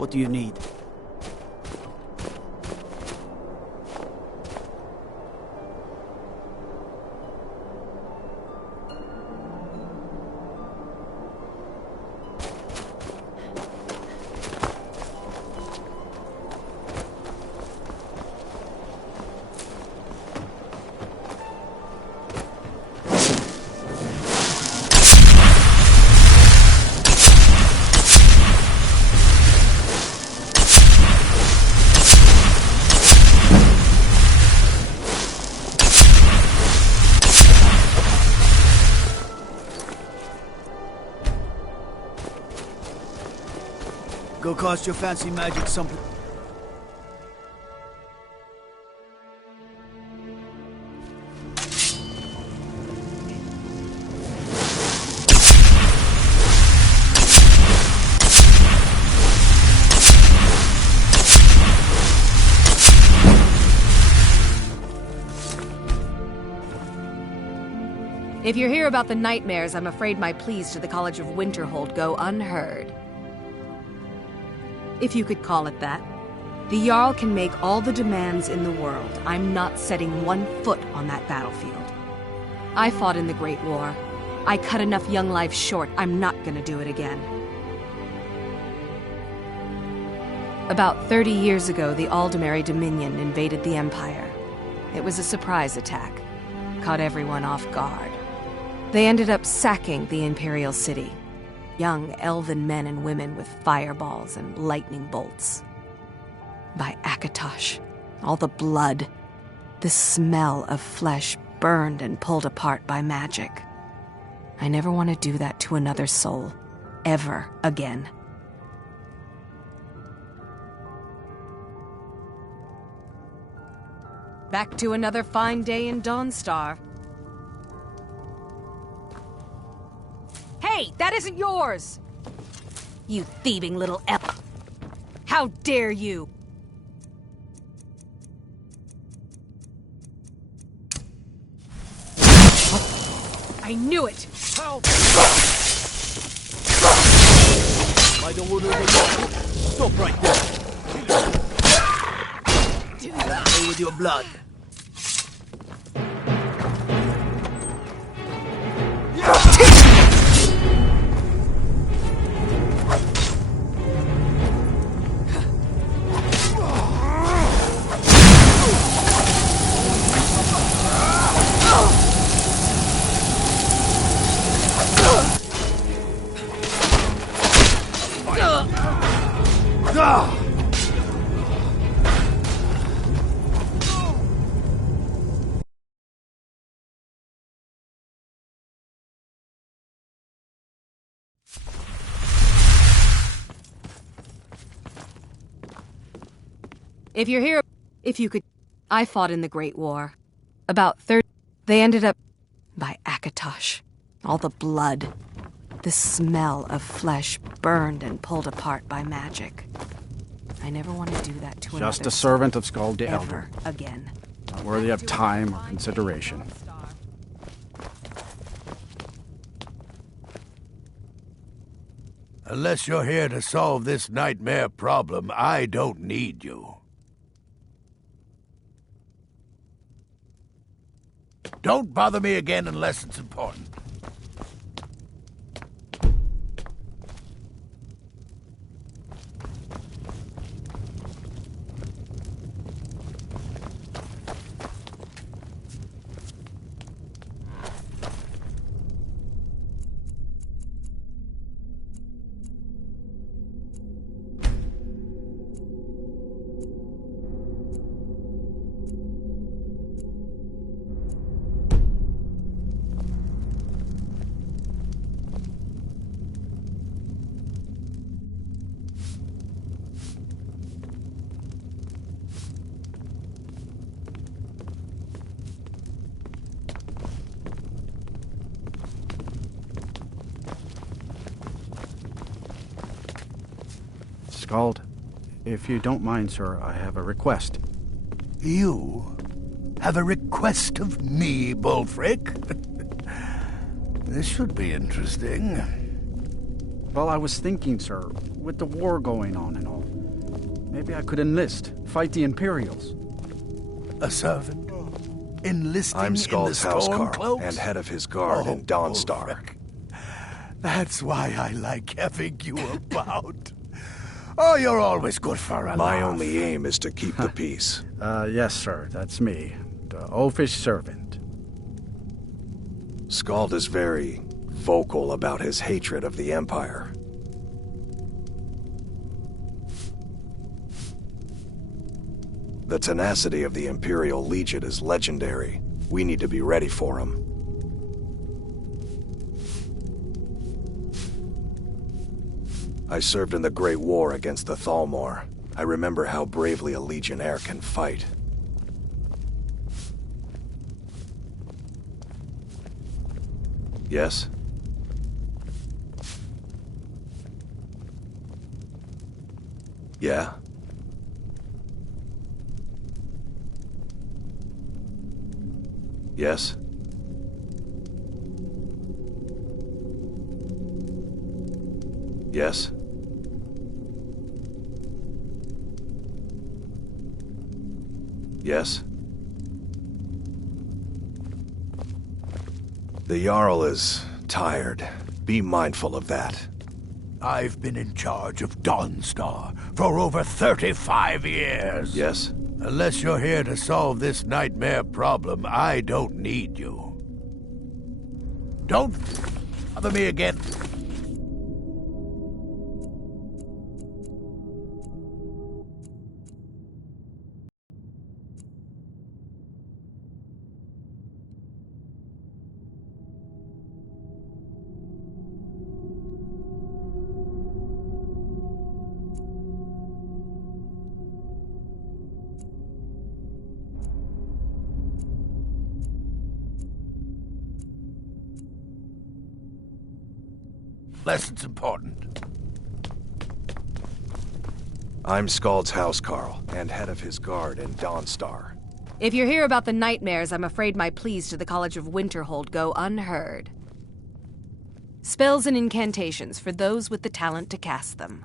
What do you need? Go cost your fancy magic something. If you hear about the nightmares, I'm afraid my pleas to the College of Winterhold go unheard. If you could call it that. The Jarl can make all the demands in the world. I'm not setting 1 foot on that battlefield. I fought in the Great War. I cut enough young lives short. I'm not gonna do it again. About 30 years ago, the Aldemary Dominion invaded the Empire. It was a surprise attack. Caught everyone off guard. They ended up sacking the Imperial City. Young elven men and women with fireballs and lightning bolts. By Akatosh, all the blood, the smell of flesh burned and pulled apart by magic. I never want to do that to another soul, ever again. Back to another fine day in Dawnstar. Hey, that isn't yours! You thieving little elf! How dare you! I knew it! Help! By the order of the Lord, stop right there! Play with your blood. If you're here, if you could... I fought in the Great War. About 30... They ended up... By Akatosh. All the blood. The smell of flesh burned and pulled apart by magic. I never want to do that to another... Just a servant of Skull the ever Elder. Again. Not worthy of time or consideration. Unless you're here to solve this nightmare problem, I don't need you. Don't bother me again unless it's important. Skald, if you don't mind, sir, I have a request. You have a request of me, Bullfrick? This should be interesting. Well, I was thinking, sir, with the war going on and all, Maybe I could enlist, fight the Imperials. A servant? Enlisting I'm in the Skull's housecarl Stormcloaks? and head of his guard in Dawnstar. Frick. That's why I like having you about. Oh, you're always good for a My laugh. only aim is to keep the peace. Yes, sir, that's me. The oafish servant. Skald is very vocal about his hatred of the Empire. The tenacity of the Imperial Legion is legendary. We need to be ready for him. I served in the Great War against the Thalmor. I remember how bravely a Legionnaire can fight. Yes? Yeah? Yes? Yes? Yes? The Jarl is tired. Be mindful of that. I've been in charge of Dawnstar for over 35 years. Yes? Unless you're here to solve this nightmare problem, I don't need you. Don't bother me again. Lesson's important. I'm Skald's housecarl and head of his guard in Dawnstar. If you're here about the nightmares, I'm afraid my pleas to the College of Winterhold go unheard. Spells and incantations for those with the talent to cast them.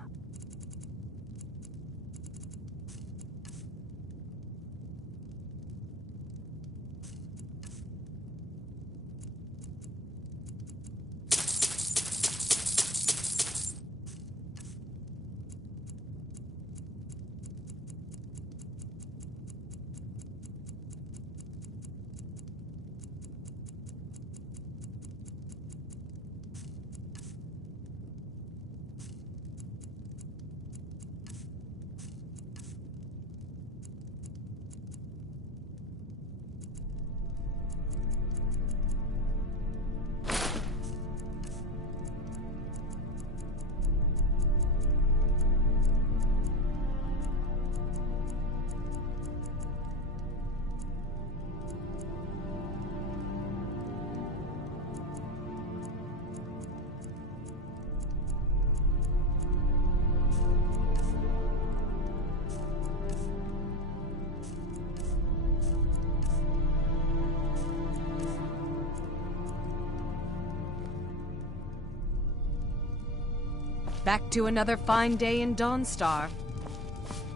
Back to another fine day in Dawnstar.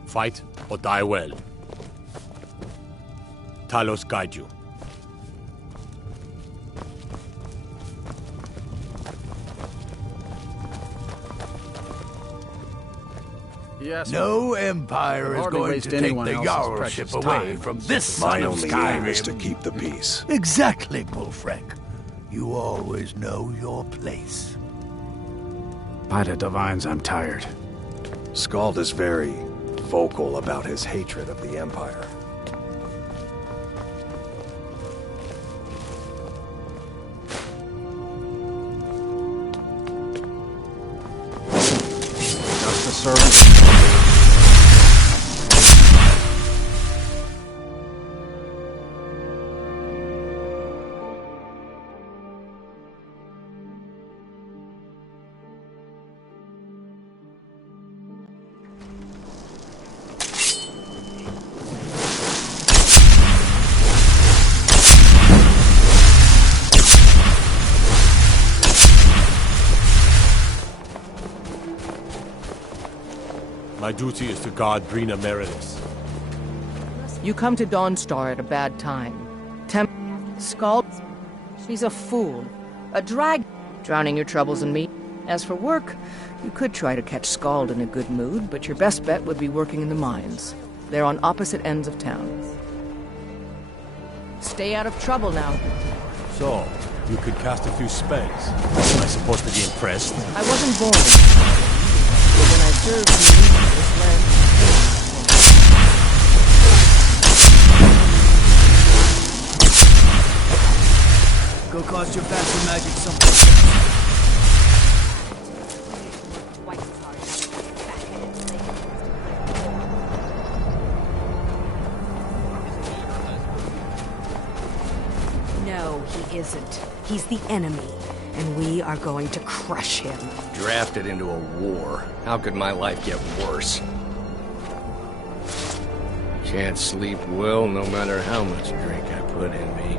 Fight or die well. Talos guide you. Yes. No Empire is hardly going waste to take anyone the else's Jarlship precious away time. from this My son of only aim is Skyrim. to keep the peace. Exactly, Bullfrek. You always know your place. By the divines, I'm tired. Skald is very vocal about his hatred of the Empire. Just a servant. My duty is to guard Brina Meredith. You come to Dawnstar at a bad time. Skull. She's a fool. A drag. Drowning your troubles in me. As for work, you could try to catch Scald in a good mood, but your best bet would be working in the mines. They're on opposite ends of town. Stay out of trouble now. So, you could cast a few spells. Am I supposed to be impressed? I wasn't born in but when I served in the Legion of this land. Go cost your bastard magic something. No, he isn't. He's the enemy, and we are going to crush him. Drafted into a war. How could my life get worse? Can't sleep well no matter how much drink I put in me.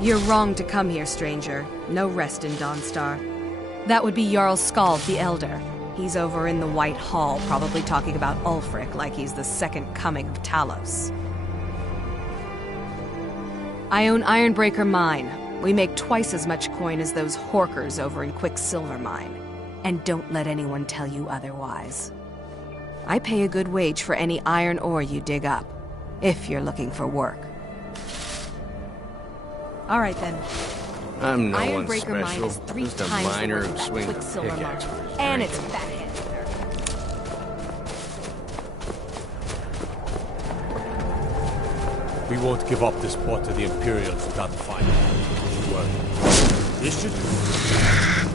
You're wrong to come here, stranger. No rest in Dawnstar. That would be Jarl Skald the Elder. He's over in the White Hall, probably talking about Ulfric like he's the second coming of Talos. I own Ironbreaker Mine. We make twice as much coin as those horkers over in Quicksilver Mine. And don't let anyone tell you otherwise. I pay a good wage for any iron ore you dig up, if you're looking for work. All right, then. I'm no one Ironbreaker Mine special. is 3 Just a times the miner worth who of that swings a Quicksilver Mine. pickaxe for his And drinking. it's fathead. We won't give up this port to the Imperials without the fight. Don't you worry. This should do.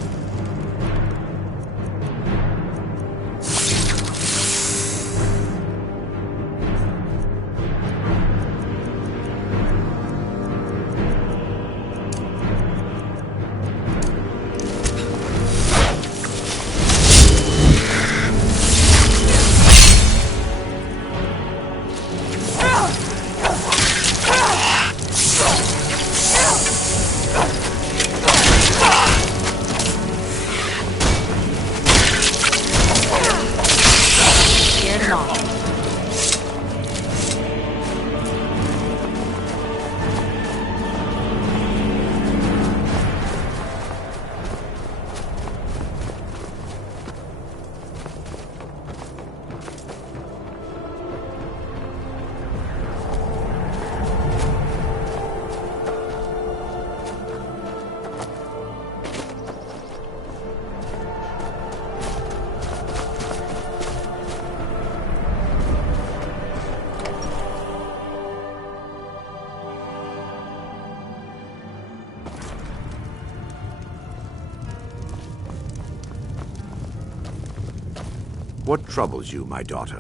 What troubles you, my daughter?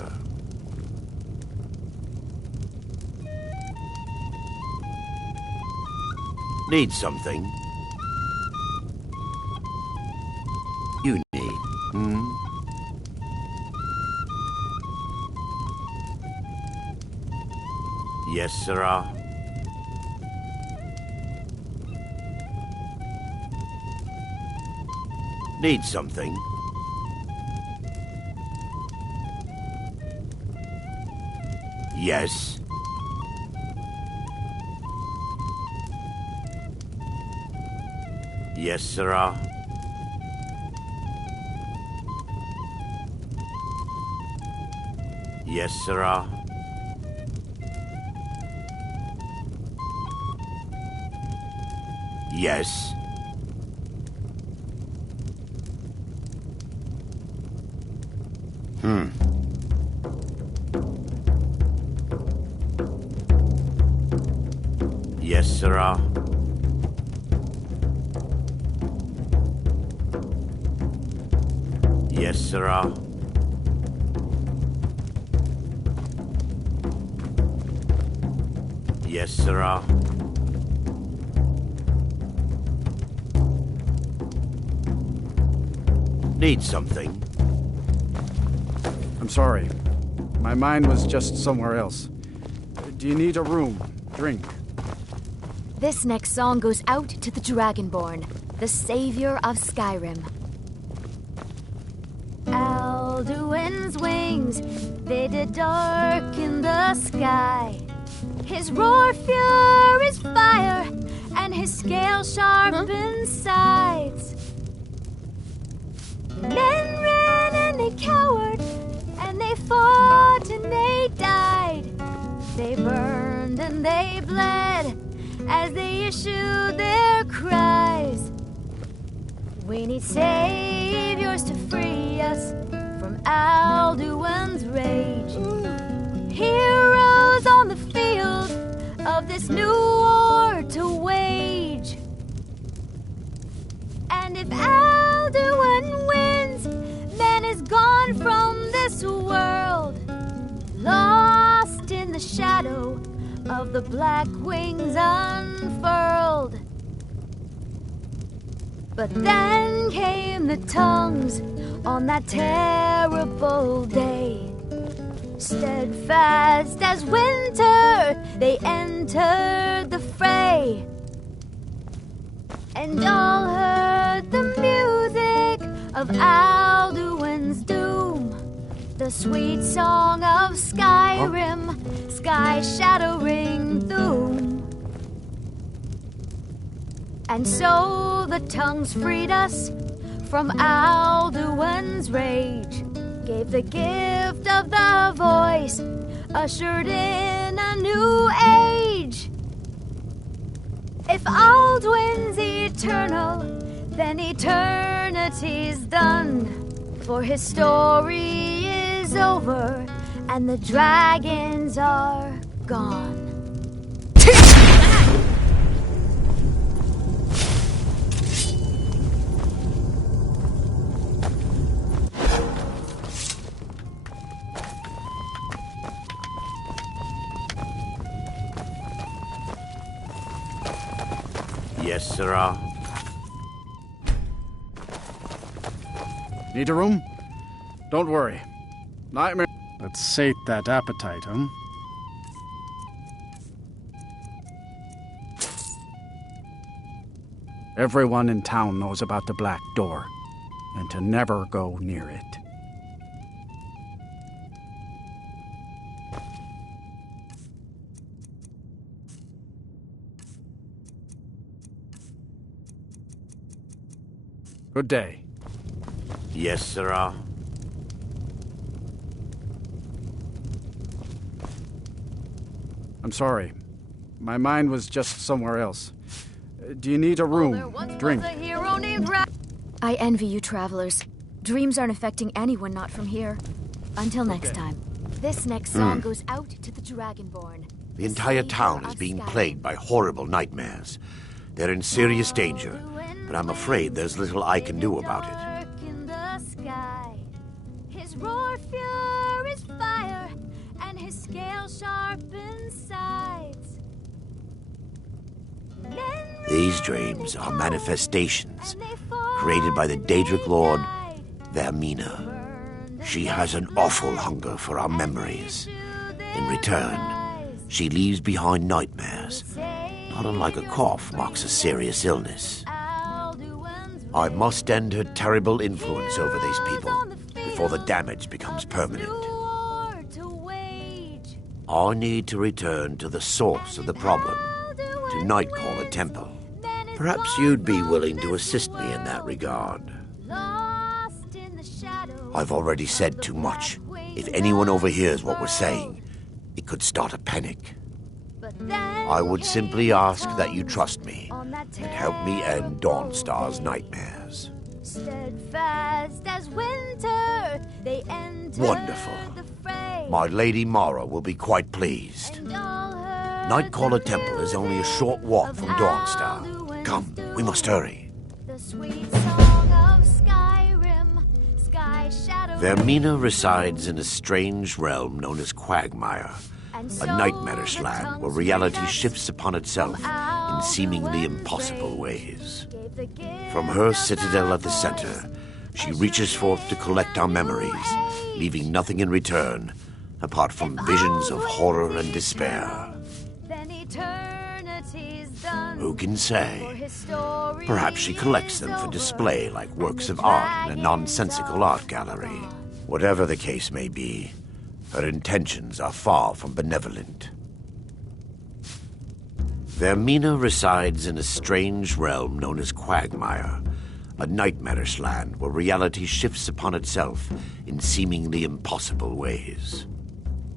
Need something? You need, Yes, sirrah. Need something? Yes. Yes, sirrah. Yes, sirrah. Yes. Yes, sirrah. Yes, sirrah. Yes, sirrah. Need something? I'm sorry. My mind was just somewhere else. Do you need a room? Drink? This next song goes out to the Dragonborn, the savior of Skyrim. Alduin's wings they did darken the sky. His roar furious fire, and his scale sharpened sides. Men ran and they cowered, and they fought and they died. They burned and they bled as they issued their cries. We need saviors to free us from Alduin's rage. Heroes on the field of this new war to wage. And if Alduin wins, man is gone from this world, lost in the shadow of the black wings unfurled. But then came the tongues on that terrible day. Steadfast as winter, they entered the fray. And all heard the music of Alduin's doom, the sweet song of Skyrim, sky-shattering doom. And so the tongues freed us from Alduin's rage, gave the gift of the voice, ushered in a new age. If Alduin's eternal, then eternity's done, for his story is over and the dragons are gone. Yes, sirrah. Need a room? Don't worry. Nightmare. Let's sate that appetite, huh? Everyone in town knows about the Black Door, and to never go near it. Good day. Yes, sirrah. I'm sorry. My mind was just somewhere else. Do you need a room? Drink? I envy you travelers. Dreams aren't affecting anyone not from here. Until next time. This next song goes out to the Dragonborn. The entire town is being plagued by horrible nightmares. They're in serious danger, but I'm afraid there's little I can do about it. In the sky, his roar furious fire, and his scale sharpened sides. These dreams are manifestations created by the Daedric Lord Vermina. She has an awful hunger for our memories. In return, she leaves behind nightmares, not unlike a cough marks a serious illness. I must end her terrible influence over these people before the damage becomes permanent. I need to return to the source of the problem, to Nightcaller Temple. Perhaps you'd be willing to assist me in that regard. I've already said too much. If anyone overhears what we're saying, it could start a panic. I would simply ask that you trust me and help me end Dawnstar's nightmares. Steadfast as winter, they enter. Wonderful. My Lady Mara will be quite pleased. Nightcaller Temple is only a short walk from Dawnstar. Come, we must hurry. The sweet song of Skyrim, sky-shattering. Vermina resides in a strange realm known as Quagmire, a nightmarish land where reality shifts upon itself in seemingly impossible ways. From her citadel at the center, she reaches forth to collect our memories, leaving nothing in return apart from visions of horror and despair. Who can say? Perhaps she collects them for display like works of art in a nonsensical art gallery. Whatever the case may be, Her intentions are far from benevolent. Vermina resides in a strange realm known as Quagmire, a nightmarish land where reality shifts upon itself in seemingly impossible ways.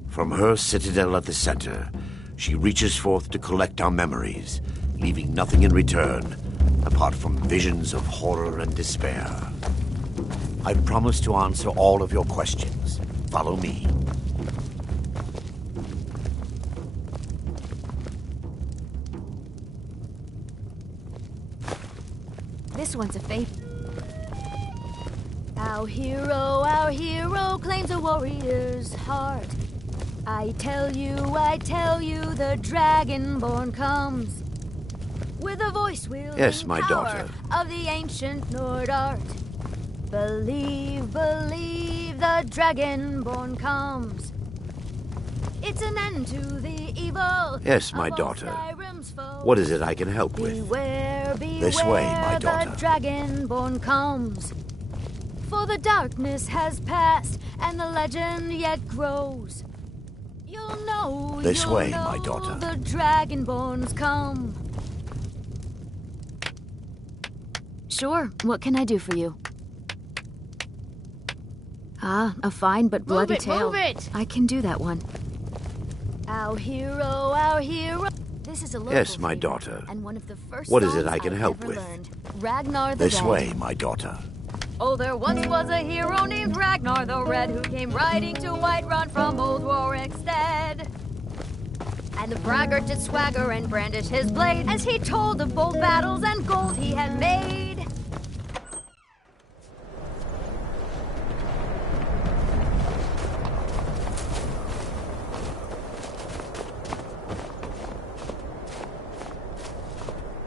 From her citadel at the center, she reaches forth to collect our memories, leaving nothing in return apart from visions of horror and despair. I promise to answer all of your questions. Follow me. This one's a fake. Our hero claims a warrior's heart. I tell you, the Dragonborn comes with a voice wielding Yes, my power daughter. of the ancient Nord art. Believe, the Dragonborn comes. It's an end to the evil. Yes, my of all daughter. Skyrim's foes. What is it I can help with? Beware, This way, my daughter. The Dragonborn comes. For the darkness has passed, and the legend yet grows. You'll know. This way, know my daughter. The Dragonborns come. Sure. What can I do for you? Ah, a fine but bloody tale. Move it! I can do that one. Our hero. This is a local Yes, my theme, daughter. And one of the first What is it songs I can I help ever with? learned. Ragnar the This Red. way, my daughter. Oh, there once was a hero named Ragnar the Red who came riding to Whiterun from old Warwick's stead. And the braggart did swagger and brandish his blade as he told of bold battles and gold he had made.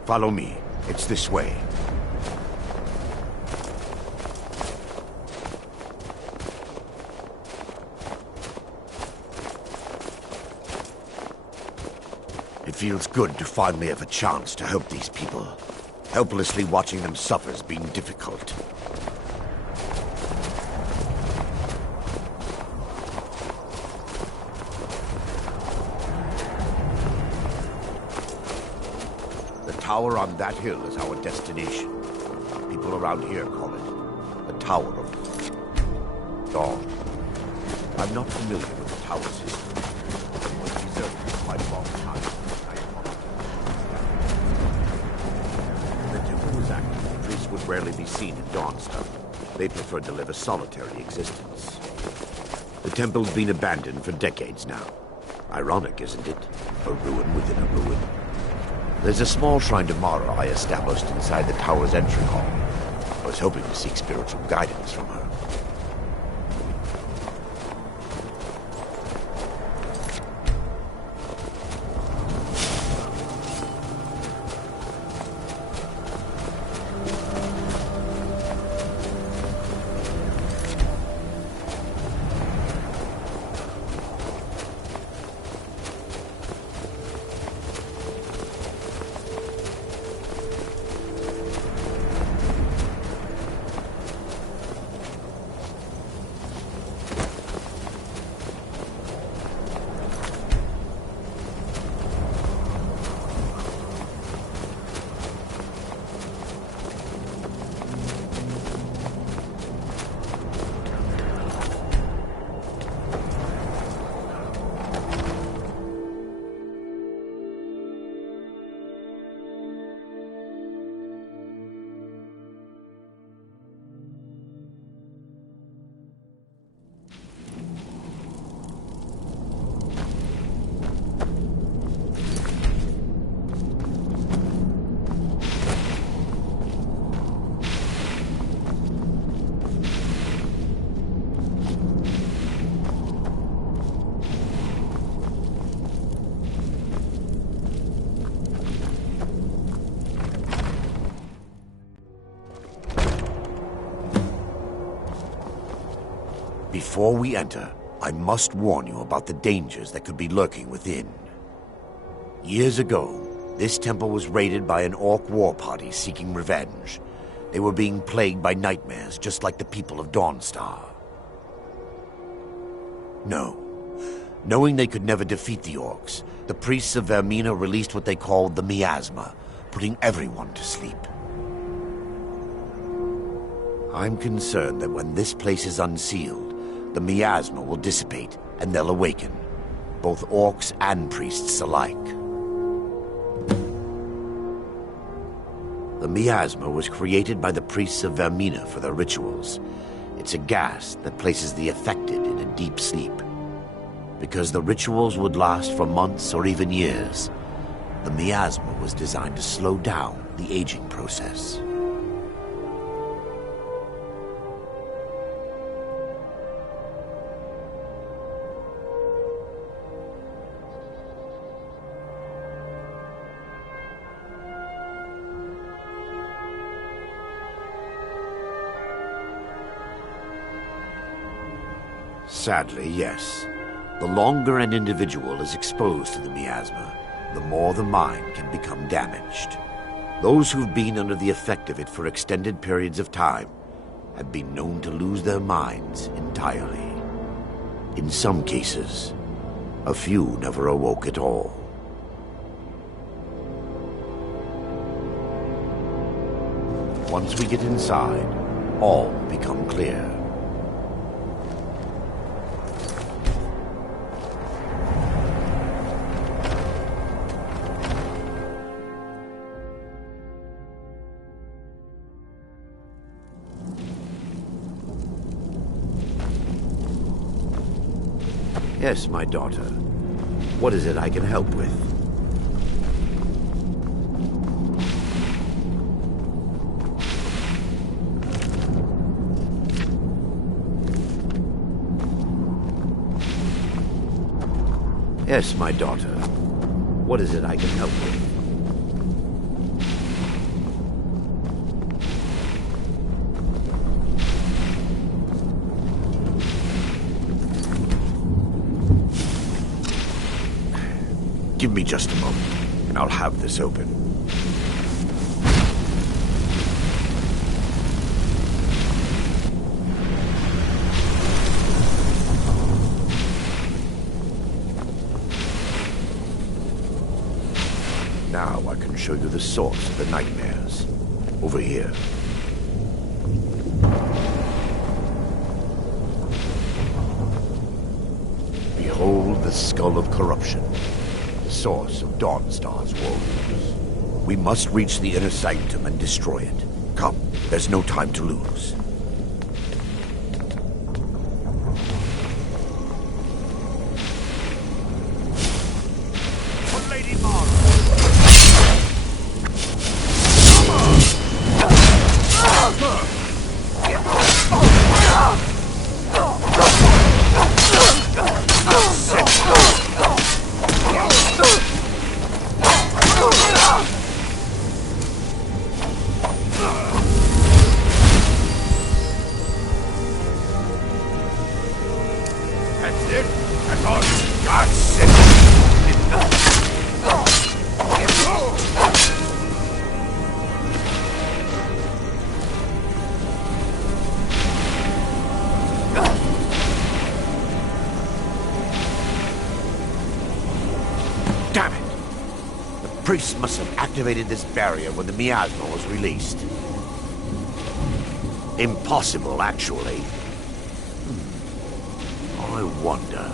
Follow me. It's this way. It feels good to finally have a chance to help these people. Helplessly watching them suffer has been difficult. The tower on that hill is our destination. People around here call it the Tower of Dawn. I'm not familiar with the tower's history. It was preserved for quite a long time. The temple was active. The priests would rarely be seen in Dawnstar. They preferred to live a solitary existence. The temple's been abandoned for decades now. Ironic, isn't it? A ruin within a ruin. There's a small shrine to Mara I established inside the tower's entry hall. I was hoping to seek spiritual guidance from her. Before we enter, I must warn you about the dangers that could be lurking within. Years ago, this temple was raided by an orc war party seeking revenge. They were being plagued by nightmares, just like the people of Dawnstar. No, Knowing they could never defeat the orcs, the priests of Vermina released what they called the miasma, putting everyone to sleep. I'm concerned that when this place is unsealed, the miasma will dissipate and they'll awaken, both orcs and priests alike. The miasma was created by the priests of Vermina for their rituals. It's a gas that places the affected in a deep sleep. Because the rituals would last for months or even years, the miasma was designed to slow down the aging process. Sadly, yes. The longer an individual is exposed to the miasma, the more the mind can become damaged. Those who've been under the effect of it for extended periods of time have been known to lose their minds entirely. In some cases, a few never awoke at all. Once we get inside, all will become clear. Yes, my daughter. What is it I can help with? Yes, my daughter. What is it I can help with? Give me just a moment, and I'll have this open. Now I can show you the source of the nightmares. Over here. Behold the skull of corruption. Source of Dawnstar's woes. We must reach the inner sanctum and destroy it. Come, there's no time to lose. For Lady Mara. Damn it! The priests must have activated this barrier when the miasma was released. Impossible, actually. I wonder.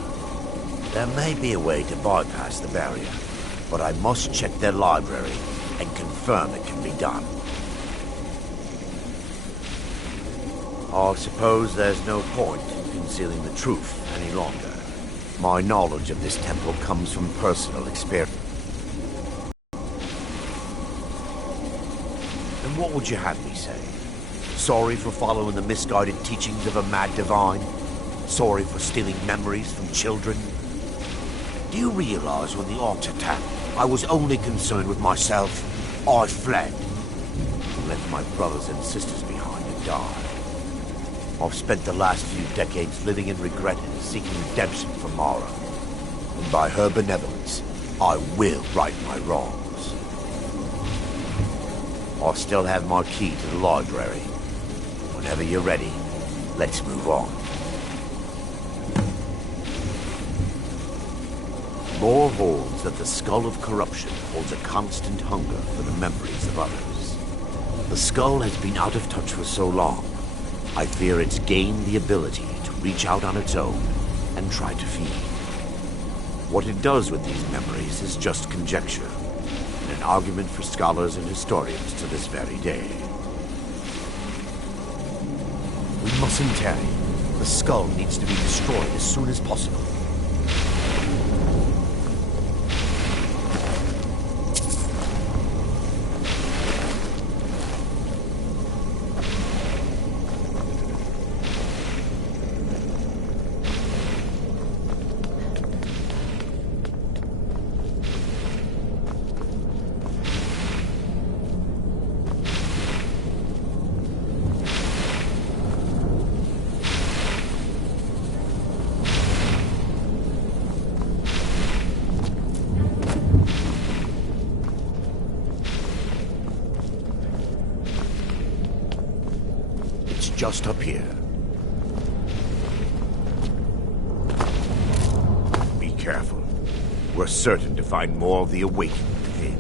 There may be a way to bypass the barrier, but I must check their library and confirm it can be done. I suppose there's no point in concealing the truth any longer. My knowledge of this temple comes from personal experience. And what would you have me say? Sorry for following the misguided teachings of a mad divine? Sorry for stealing memories from children? Do you realize when the orcs attacked, I was only concerned with myself? I fled and left my brothers and sisters behind to die. I've spent the last few decades living in regret and seeking redemption from Mara. And by her benevolence, I will right my wrongs. I still have my key to the library. Whenever you're ready, let's move on. Lore holds that the Skull of Corruption holds a constant hunger for the memories of others. The skull has been out of touch for so long, I fear it's gained the ability to reach out on its own and try to feed. What it does with these memories is just conjecture, and an argument for scholars and historians to this very day. We mustn't tarry. The skull needs to be destroyed as soon as possible. Just up here. Be careful. We're certain to find more of the awakened within.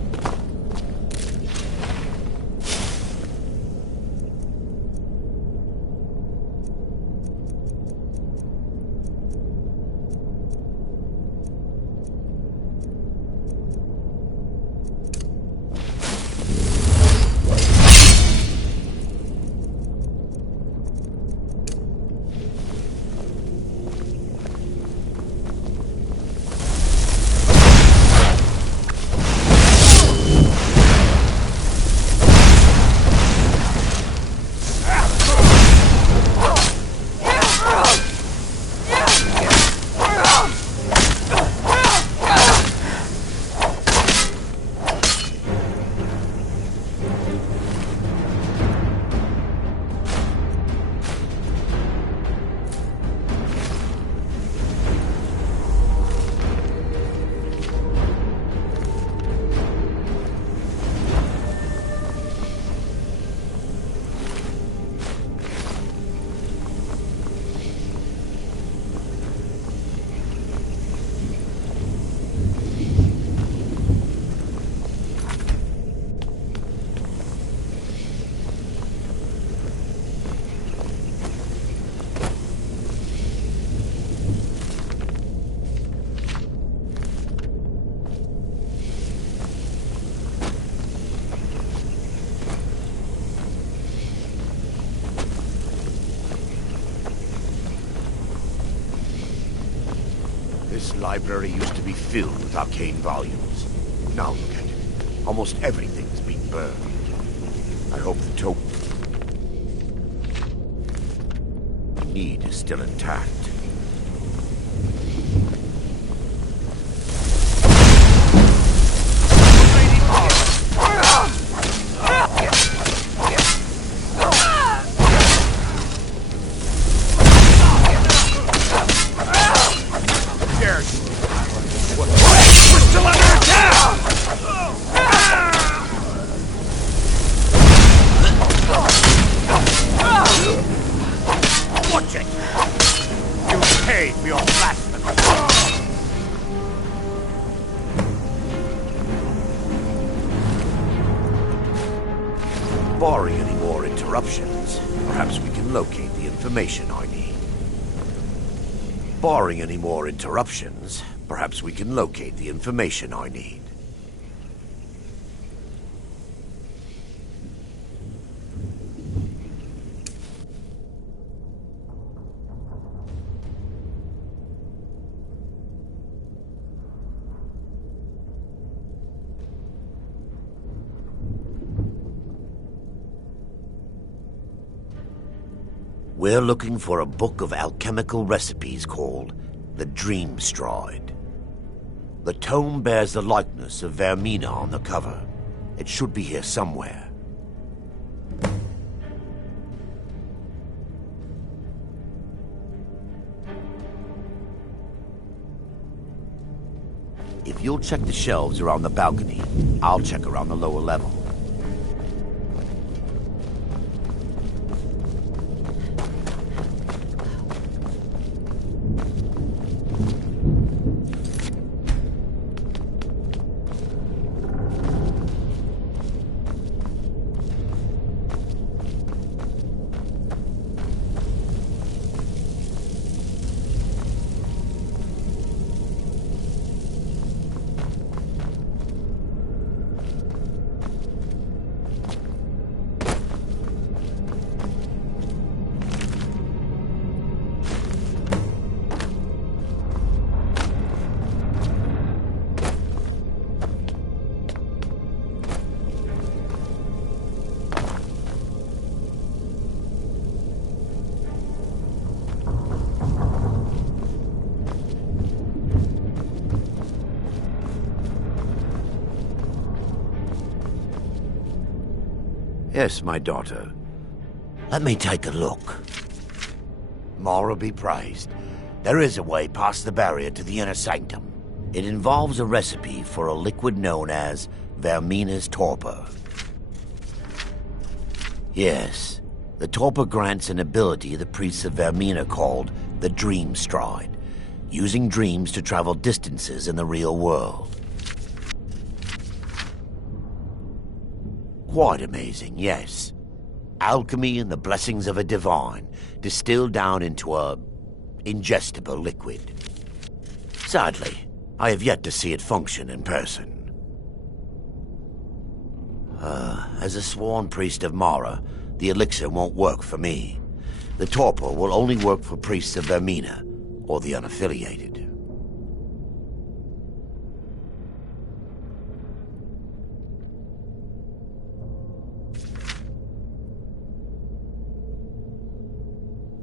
This library used to be filled with arcane volumes. Now look at it. Almost everything has been burned. I hope the token we need is still intact. Barring any more interruptions, perhaps we can locate the information I need. Barring any more interruptions, perhaps we can locate the information I need. We're looking for a book of alchemical recipes called the Dream Stride. The tome bears the likeness of Vermina on the cover. It should be here somewhere. If you'll check the shelves around the balcony, I'll check around the lower level. Yes, my daughter. Let me take a look. Mara be praised. There is a way past the barrier to the inner sanctum. It involves a recipe for a liquid known as Vermina's torpor. Yes, the torpor grants an ability the priests of Vermina called the Dream Stride, using dreams to travel distances in the real world. Quite amazing, yes. Alchemy and the blessings of a divine, distilled down into a ingestible liquid. Sadly, I have yet to see it function in person. As a sworn priest of Mara, the elixir won't work for me. The torpor will only work for priests of Vermina, or the unaffiliated.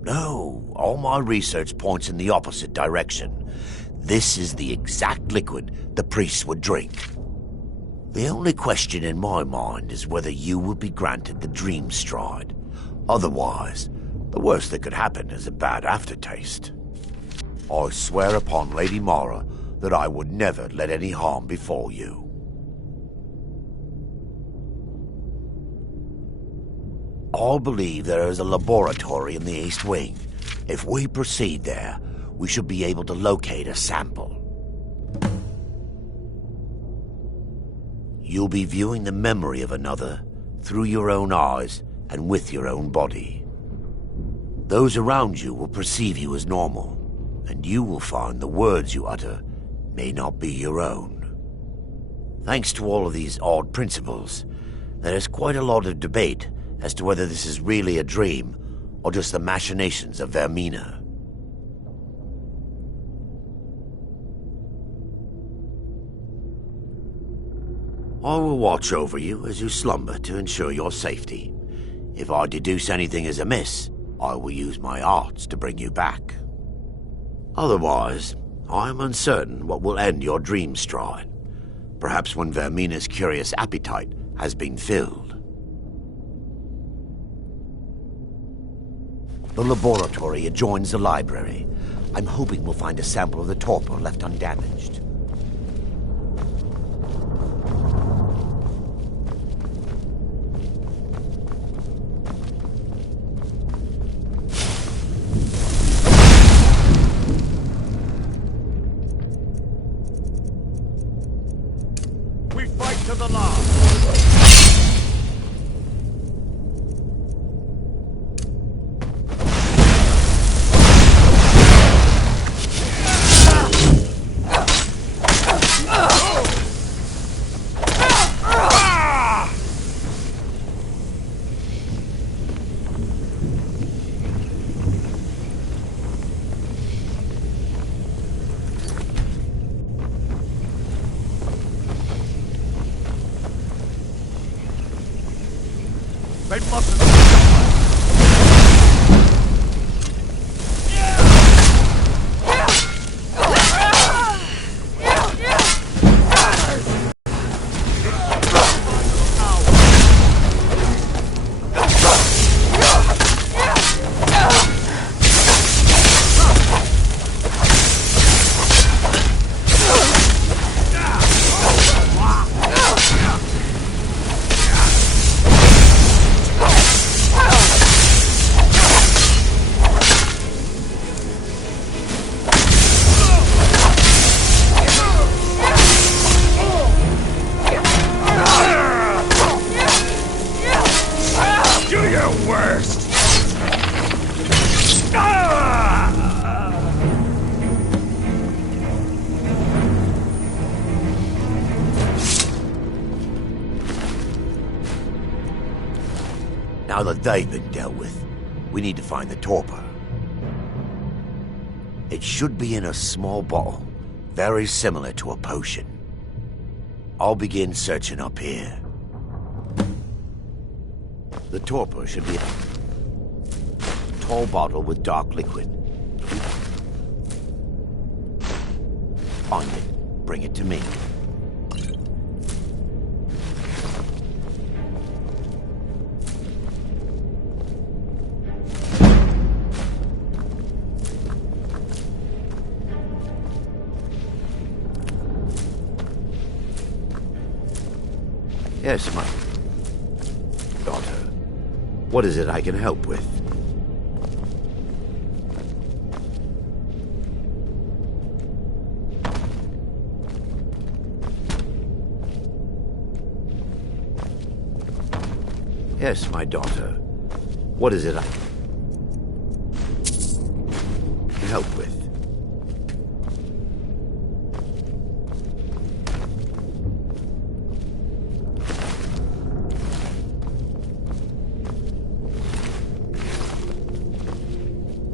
No, all my research points in the opposite direction. This is the exact liquid the priests would drink. The only question in my mind is whether you will be granted the Dream Stride. Otherwise, the worst that could happen is a bad aftertaste. I swear upon Lady Mara that I would never let any harm befall you. I believe there is a laboratory in the East Wing. If we proceed there, we should be able to locate a sample. You'll be viewing the memory of another through your own eyes and with your own body. Those around you will perceive you as normal, and you will find the words you utter may not be your own. Thanks to all of these odd principles, there is quite a lot of debate as to whether this is really a dream or just the machinations of Vermina. I will watch over you as you slumber to ensure your safety. If I deduce anything is amiss, I will use my arts to bring you back. Otherwise, I am uncertain what will end your dream stride. Perhaps when Vermina's curious appetite has been filled. The laboratory adjoins the library. I'm hoping we'll find a sample of the torpor left undamaged. We fight to the last. They mustn't stop us. Now that they've been dealt with, we need to find the torpor. It should be in a small bottle, very similar to a potion. I'll begin searching up here. The torpor should be a tall bottle with dark liquid. Find it. Bring it to me. Yes, my daughter. What is it I can help with? Yes, my daughter. What is it I can help with?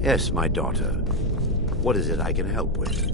Yes, my daughter. What is it I can help with?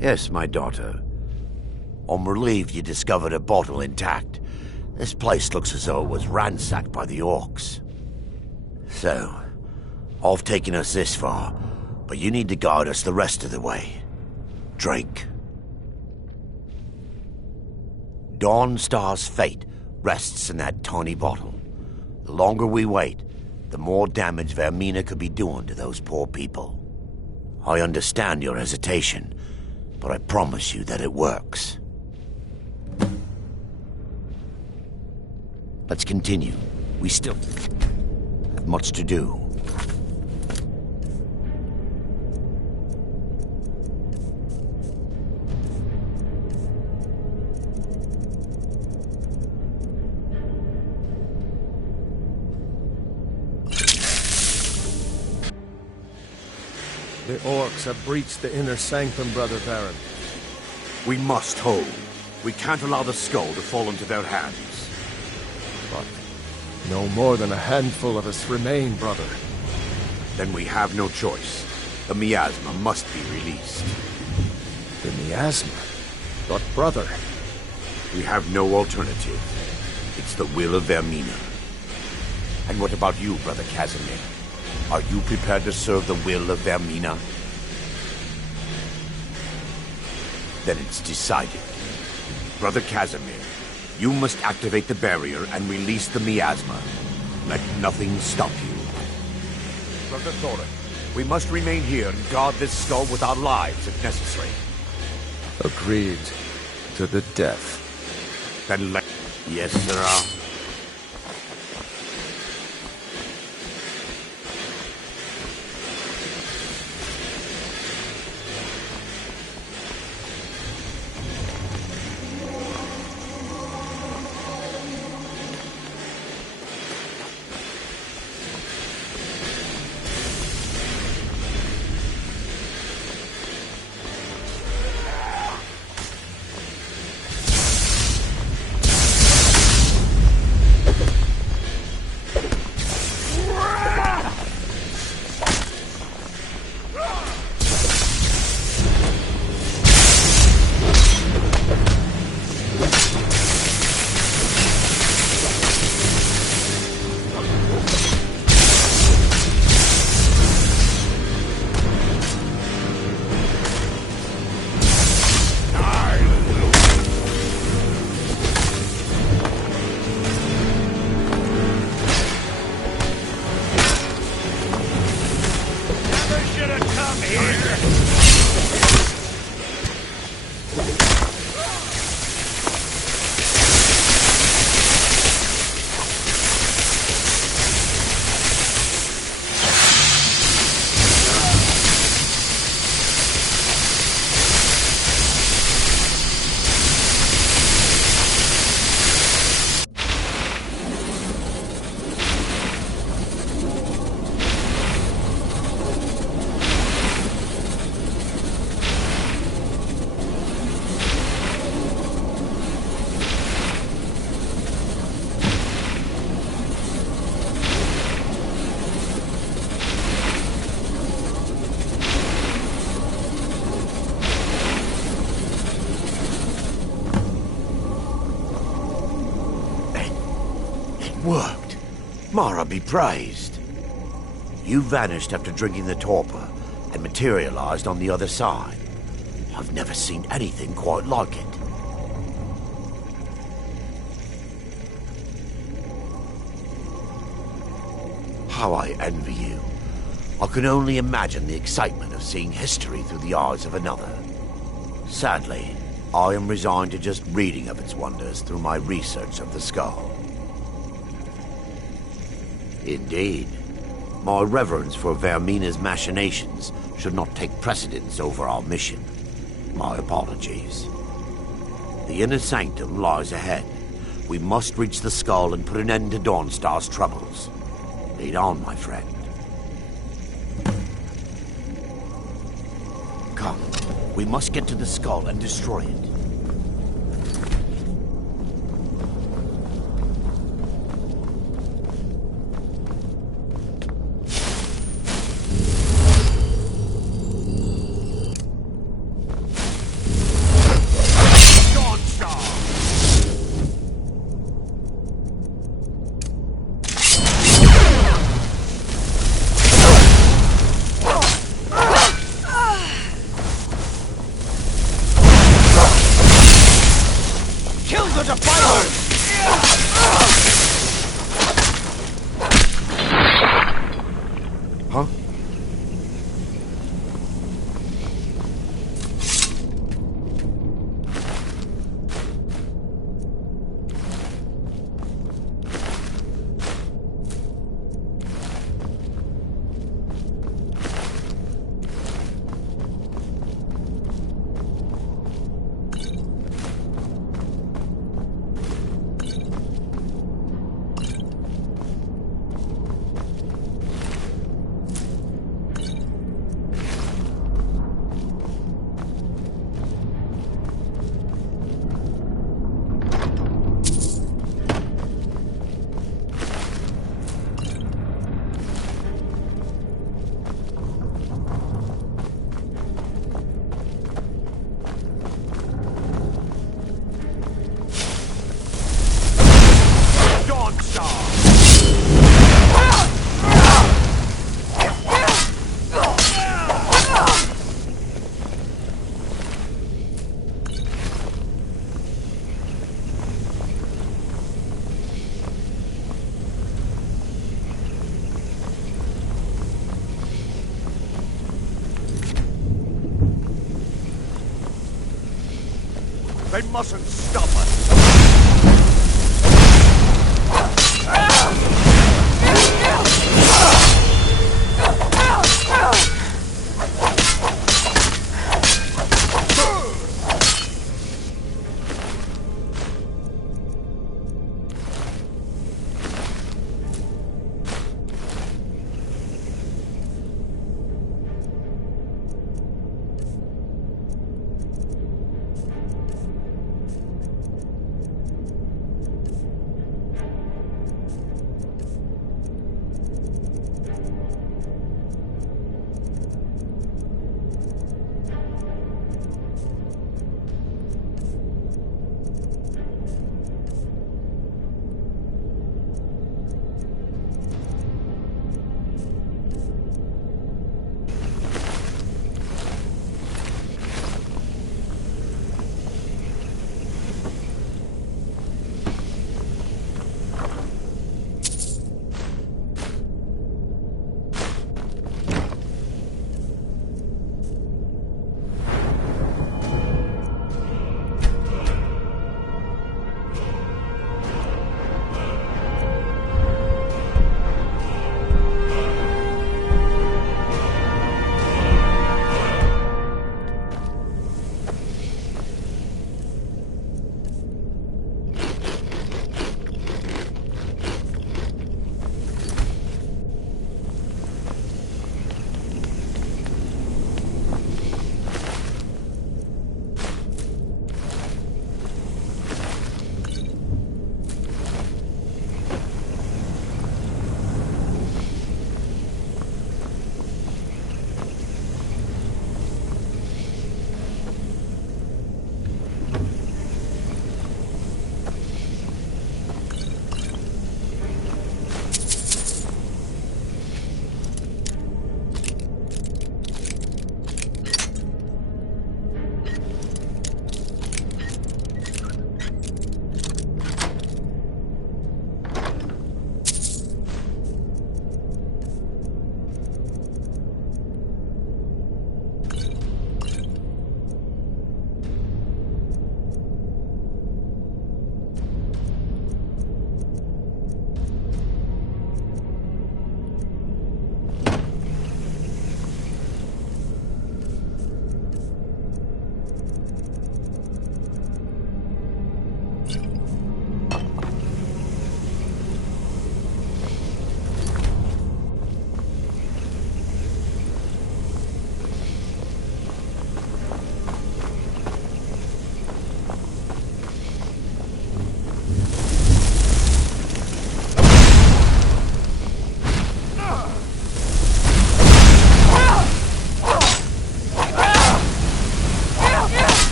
Yes, my daughter. I'm relieved you discovered a bottle intact. This place looks as though it was ransacked by the orcs. So, I've taken us this far, but you need to guide us the rest of the way. Drink. Dawnstar's fate rests in that tiny bottle. The longer we wait, the more damage Vermina could be doing to those poor people. I understand your hesitation, but I promise you that it works. Let's continue. We still have much to do. The orcs have breached the inner sanctum, Brother Baron. We must hold. We can't allow the skull to fall into their hands. But no more than a handful of us remain, brother. Then we have no choice. The miasma must be released. The miasma? But brother... We have no alternative. It's the will of Vermina. And what about you, Brother Casimir? Are you prepared to serve the will of Vermina? Then it's decided. Brother Casimir, you must activate the barrier and release the miasma. Let nothing stop you. Brother Thorin, we must remain here and guard this skull with our lives if necessary. Agreed. To the death. Then let... Yes, sirrah. Worked. Mara be praised. You vanished after drinking the torpor and materialized on the other side. I've never seen anything quite like it. How I envy you. I can only imagine the excitement of seeing history through the eyes of another. Sadly, I am resigned to just reading of its wonders through my research of the skull. Indeed, my reverence for Vermina's machinations should not take precedence over our mission. My apologies. The inner sanctum lies ahead. We must reach the skull and put an end to Dawnstar's troubles. Lead on, my friend. Come, we must get to the skull and destroy it. Huh? They mustn't stop us.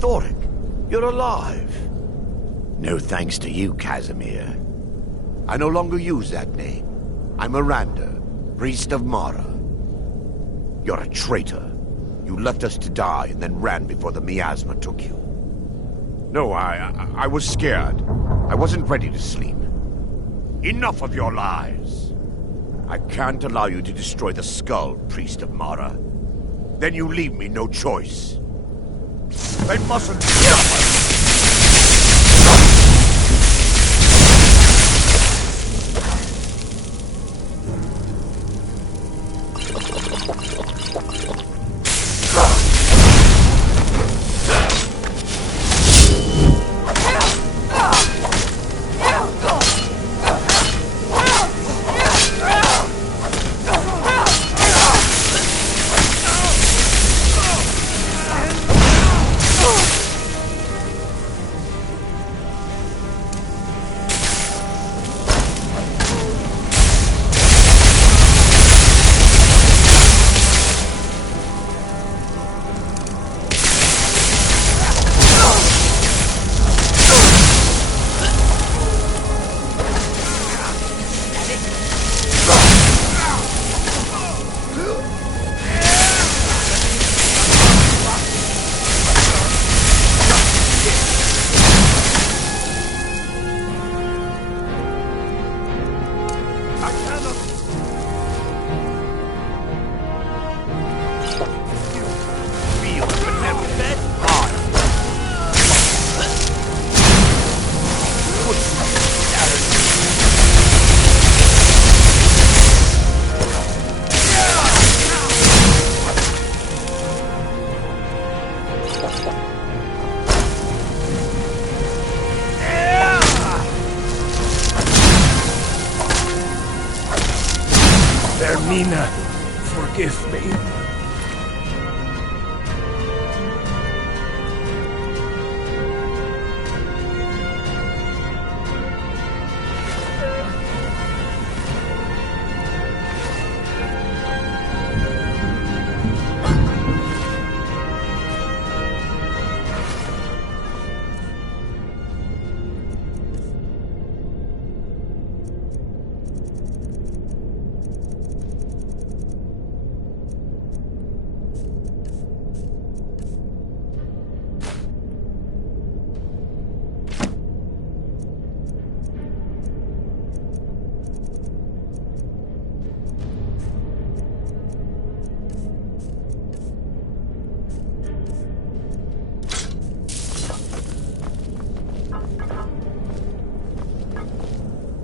Thoric, you're alive. No thanks to you, Casimir. I no longer use that name. I'm Miranda, priest of Mara. You're a traitor. You left us to die and then ran before the miasma took you. No, I was scared. I wasn't ready to sleep. Enough of your lies. I can't allow you to destroy the skull, priest of Mara. Then you leave me no choice. They mustn't stop us! Mina, forgive me.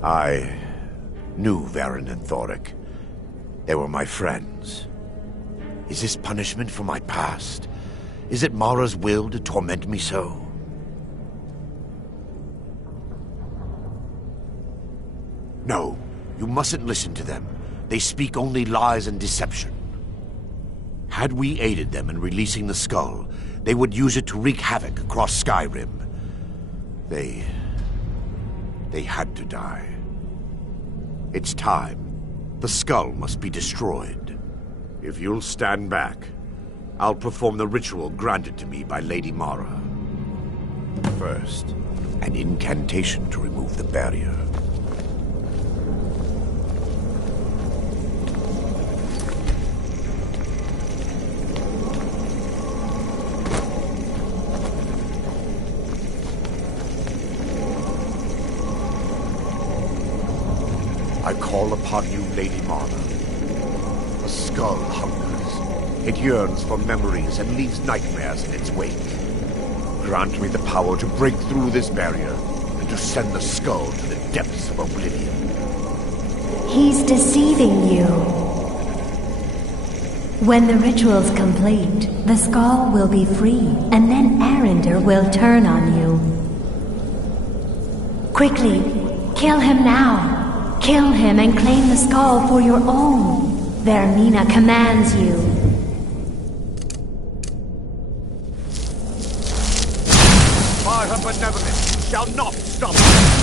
I knew Varen and Thoric. They were my friends. Is this punishment for my past? Is it Mara's will to torment me so? No, you mustn't listen to them. They speak only lies and deception. Had we aided them in releasing the skull, they would use it to wreak havoc across Skyrim. They had to die. It's time. The skull must be destroyed. If you'll stand back, I'll perform the ritual granted to me by Lady Mara. First, an incantation to remove the barrier. I call upon you, Lady Mara. The skull hungers. It yearns for memories and leaves nightmares in its wake. Grant me the power to break through this barrier and to send the skull to the depths of oblivion. He's deceiving you. When the ritual's complete, the skull will be free, and then Arender will turn on you. Quickly, kill him now. Kill him and claim the skull for your own. Vermina commands you. By her benevolence shall not stop us.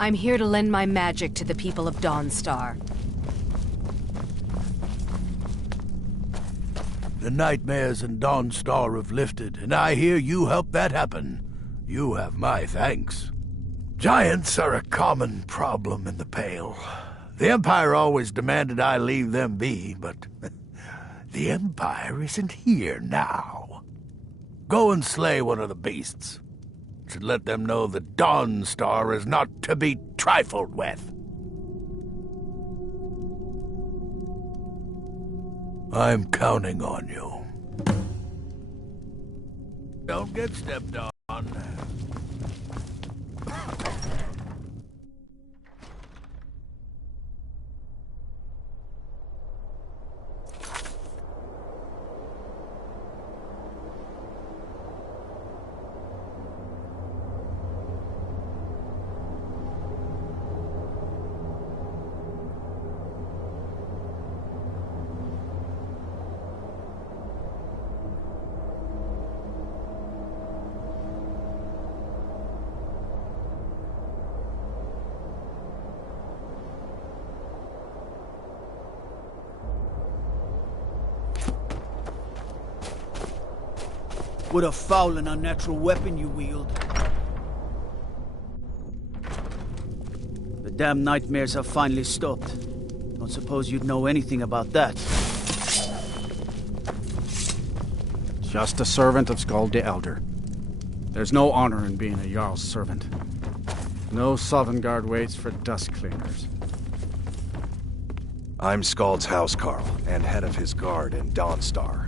I'm here to lend my magic to the people of Dawnstar. The nightmares in Dawnstar have lifted, and I hear you helped that happen. You have my thanks. Giants are a common problem in the Pale. The Empire always demanded I leave them be, but the Empire isn't here now. Go and slay one of the beasts. Should let them know that Dawnstar is not to be trifled with. I'm counting on you. Don't get stepped on. What a foul and unnatural weapon you wield. The damn nightmares have finally stopped. Don't suppose you'd know anything about that. Just a servant of Skald the Elder. There's no honor in being a Jarl's servant. No Sovngarde waits for dust cleaners. I'm Skald's housecarl, and head of his guard in Dawnstar.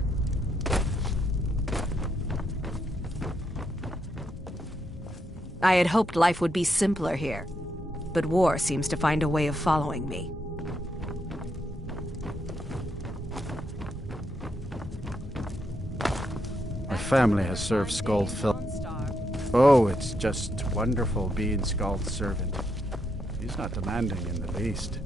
I had hoped life would be simpler here, but war seems to find a way of following me. My family has served Skald Phil. Oh, it's just wonderful being Skald's servant. He's not demanding in the least.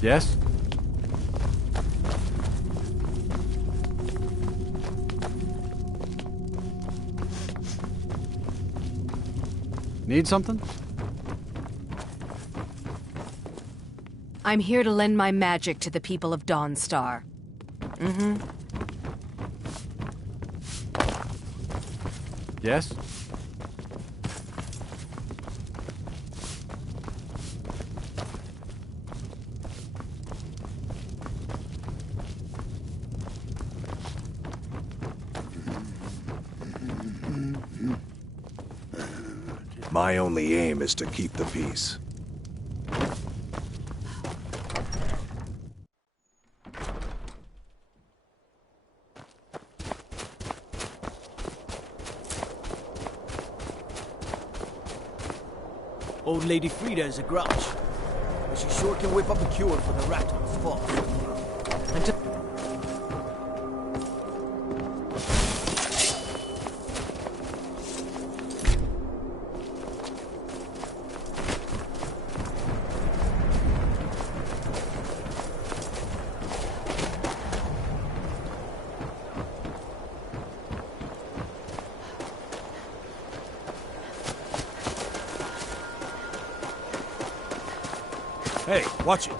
Yes? Need something? I'm here to lend my magic to the people of Dawnstar. Yes? My only aim is to keep the peace. Old Lady Frida is a grouch, but she sure can whip up a cure for the rat on the fall. Hey, watch it.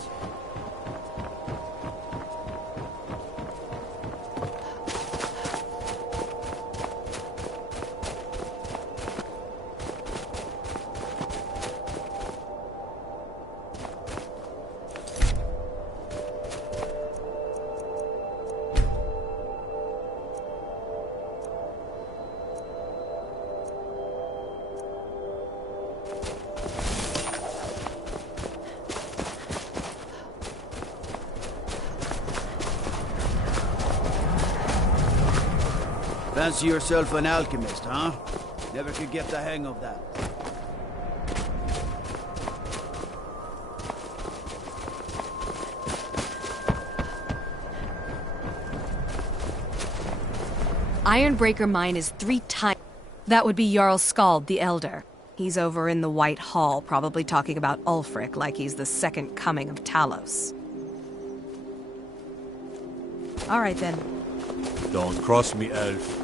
Fancy yourself an alchemist, huh? Never could get the hang of that. Ironbreaker Mine is 3 times... That would be Jarl Skald the Elder. He's over in the White Hall, probably talking about Ulfric like he's the second coming of Talos. All right, then. Don't cross me, elf.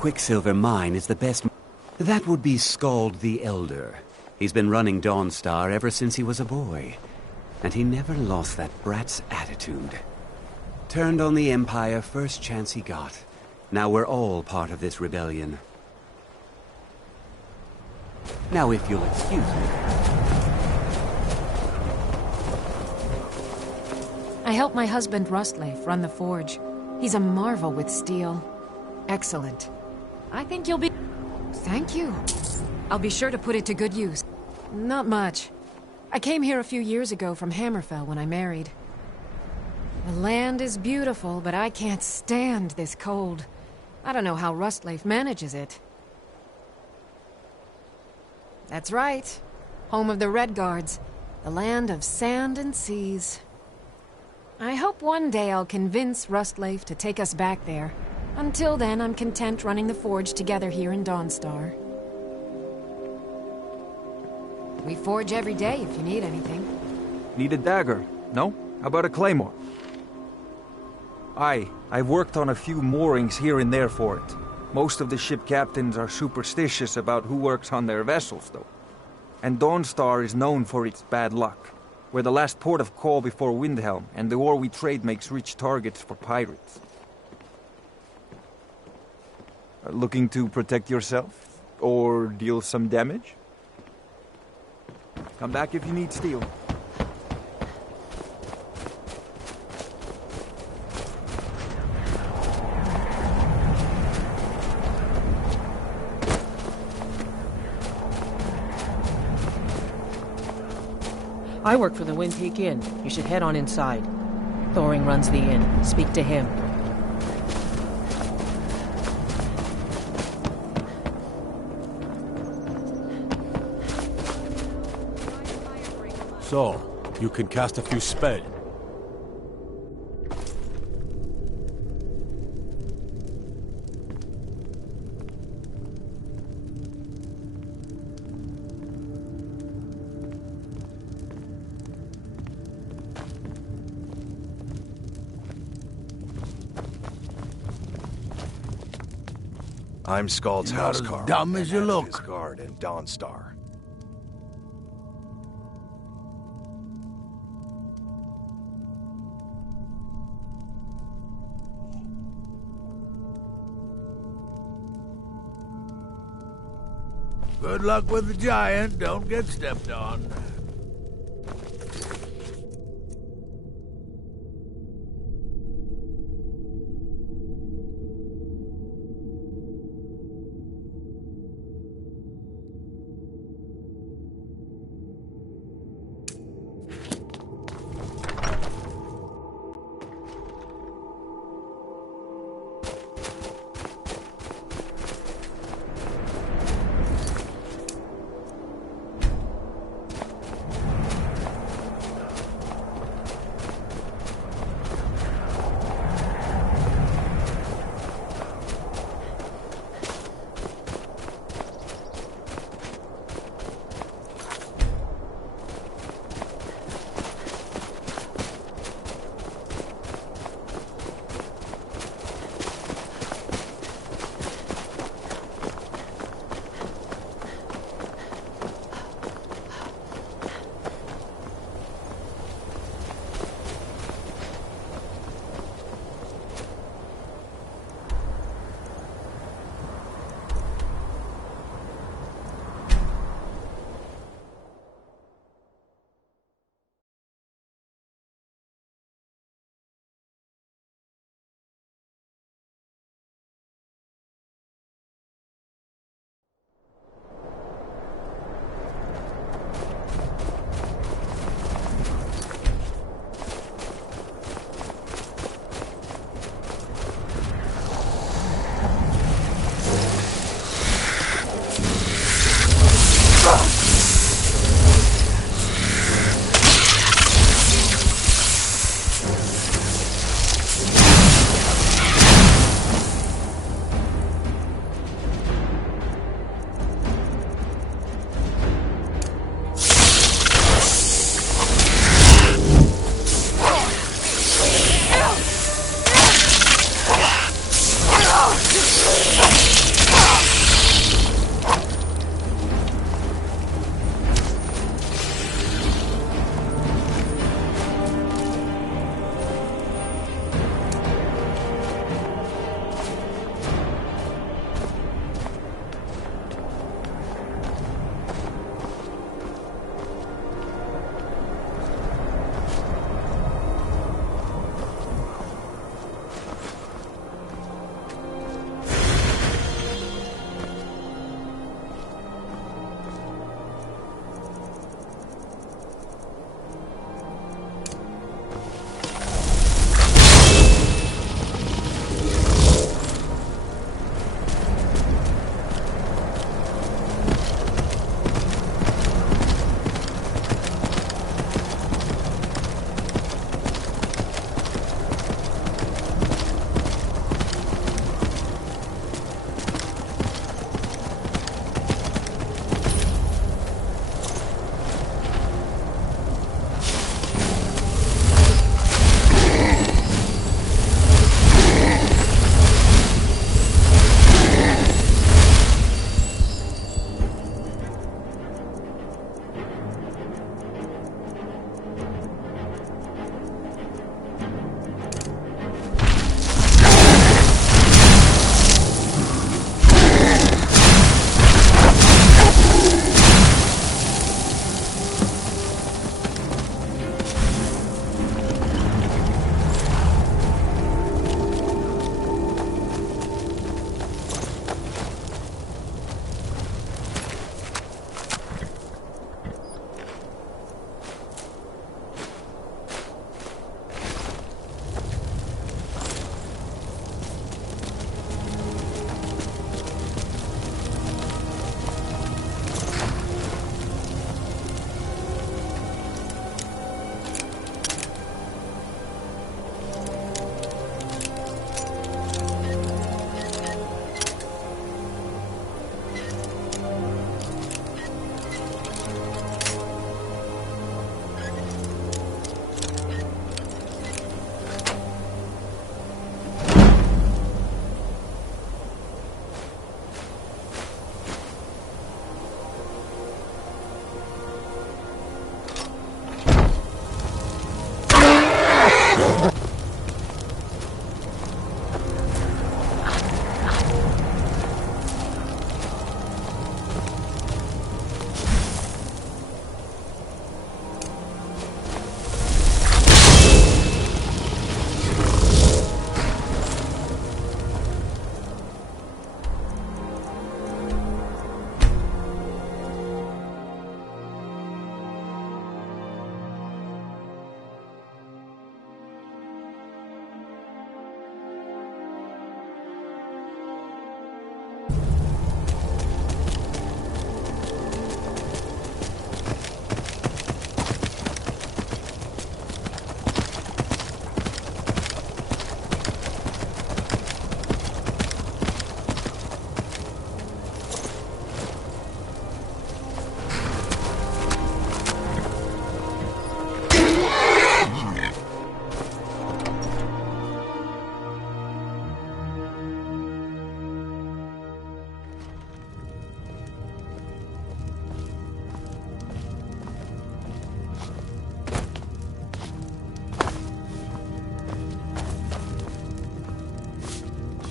Quicksilver Mine is the best... That would be Skald the Elder. He's been running Dawnstar ever since he was a boy. And he never lost that brat's attitude. Turned on the Empire first chance he got. Now we're all part of this rebellion. Now if you'll excuse me. I helped my husband Rustleif run the forge. He's a marvel with steel. Excellent. I think you'll be... Thank you. I'll be sure to put it to good use. Not much. I came here a few years ago from Hammerfell when I married. The land is beautiful, but I can't stand this cold. I don't know how Rustleif manages it. That's right. Home of the Red Guards. The land of sand and seas. I hope one day I'll convince Rustleif to take us back there. Until then, I'm content running the forge together here in Dawnstar. We forge every day if you need anything. Need a dagger, no? How about a claymore? I've worked on a few moorings here and there for it. Most of the ship captains are superstitious about who works on their vessels, though. And Dawnstar is known for its bad luck. We're the last port of call before Windhelm, and the ore we trade makes rich targets for pirates. Looking to protect yourself? Or deal some damage? Come back if you need steel. I work for the Windpeak Inn. You should head on inside. Thoring runs the inn. Speak to him. So, you can cast a few spells. I'm Skald's You're not as housecarl. dumb as you and look. His guard in Dawnstar. Good luck with the giant. Don't get stepped on.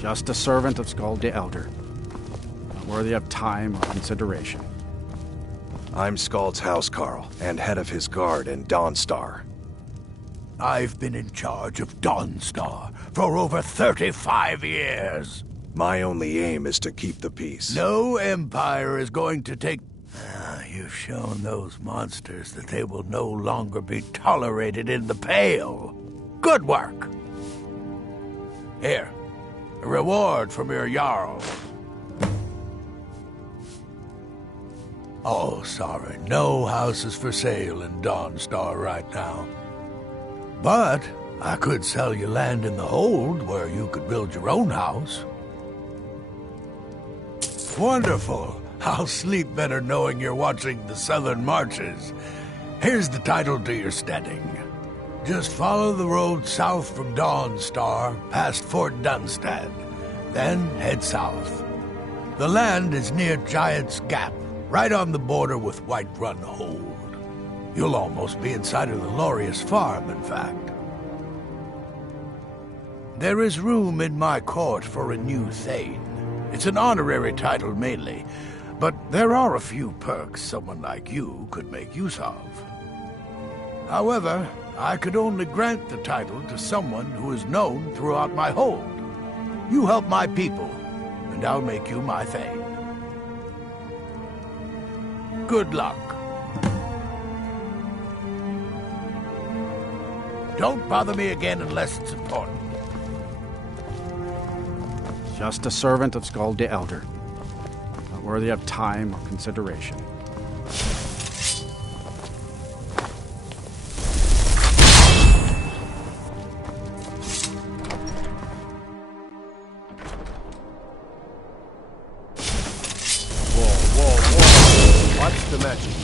Just a servant of Skald the Elder. Not worthy of time or consideration. I'm Skald's housecarl, and head of his guard in Dawnstar. I've been in charge of Dawnstar for over 35 years. My only aim is to keep the peace. No Empire is going to take... You've shown those monsters that they will no longer be tolerated in the Pale. Good work. Here, a reward from your Jarl. Oh, sorry, no houses for sale in Dawnstar right now. But I could sell you land in the Hold where you could build your own house. Wonderful. I'll sleep better knowing you're watching the Southern Marches. Here's the title to your steading. Just follow the road south from Dawnstar, past Fort Dunstad. Then head south. The land is near Giant's Gap, right on the border with Whiterun Hold. You'll almost be inside of the Laureus farm, in fact. There is room in my court for a new Thane. It's an honorary title mainly, but there are a few perks someone like you could make use of. However, I could only grant the title to someone who is known throughout my hold. You help my people, and I'll make you my Thane. Good luck. Don't bother me again unless it's important. Just a servant of Skald the Elder. Not worthy of time or consideration. Whoa. Watch the magic.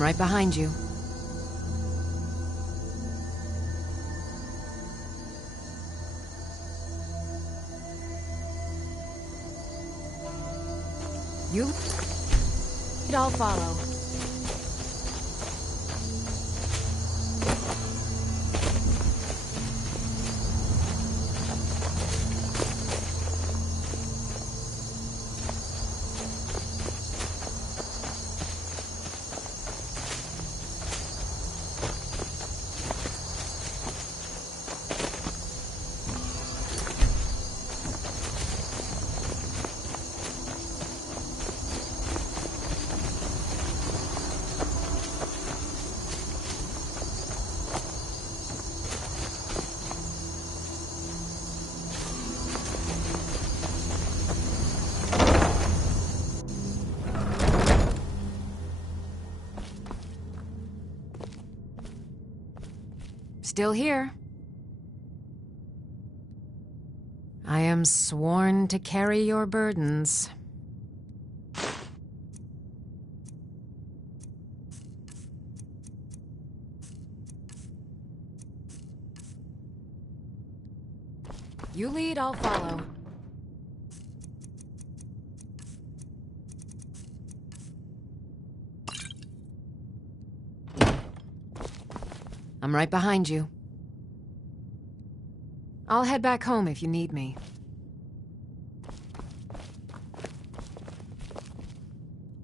I'm right behind you. You? I'll follow. Still here. I am sworn to carry your burdens. You lead, I'll follow. I'm right behind you. I'll head back home if you need me.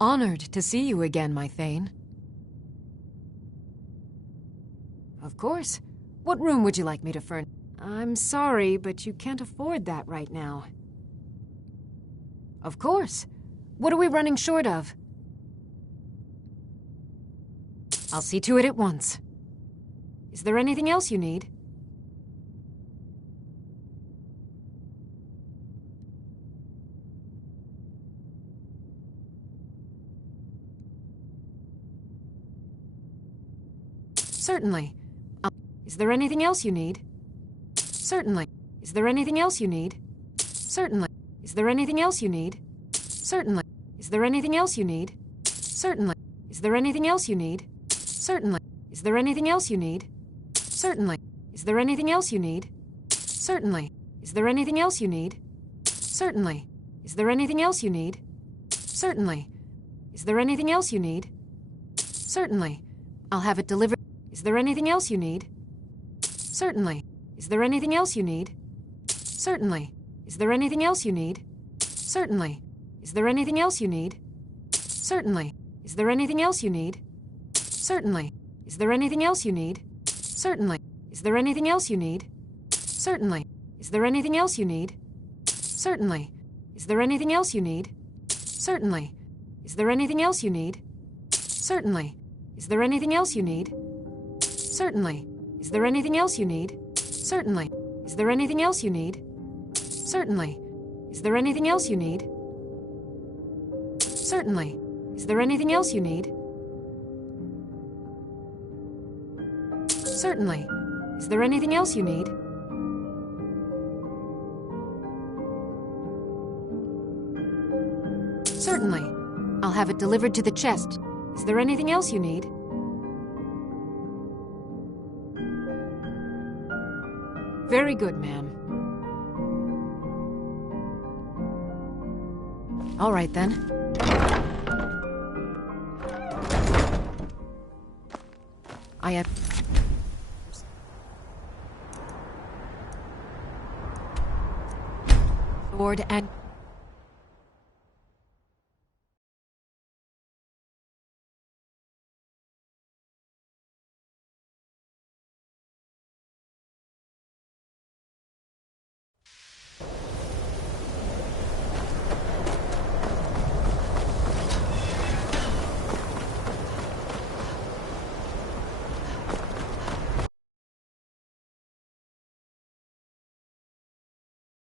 Honored to see you again, my Thane. Of course. What room would you like me to furnish? I'm sorry, but you can't afford that right now. Of course. What are we running short of? I'll see to it at once. Is there anything else you need? Certainly. Is there anything else you need? Certainly. Is there anything else you need? Certainly. Is there anything else you need? Certainly. Is there anything else you need? Certainly. Is there anything else you need? Certainly. Is there anything else you need? Certainly. Is there anything else you need? Certainly. Is there anything else you need? Certainly. Is there anything else you need? Certainly. Is there anything else you need? Certainly. I'll have it delivered. Is there anything else you need? Certainly. Is there anything else you need? Certainly. Is there anything else you need? Certainly. Is there anything else you need? Certainly. Is there anything else you need? Certainly. Is there anything else you need? Certainly. Is there anything else you need? Certainly. Is there anything else you need? Certainly. Is there anything else you need? Certainly. Is there anything else you need? Certainly. Is there anything else you need? Certainly. Is there anything else you need? Certainly. Is there anything else you need? Certainly. Is there anything else you need? Certainly. Is there anything else you need? Certainly. Is there anything else you need? Certainly. I'll have it delivered to the chest. Is there anything else you need? Very good, ma'am. All right, then. I have... Sword and...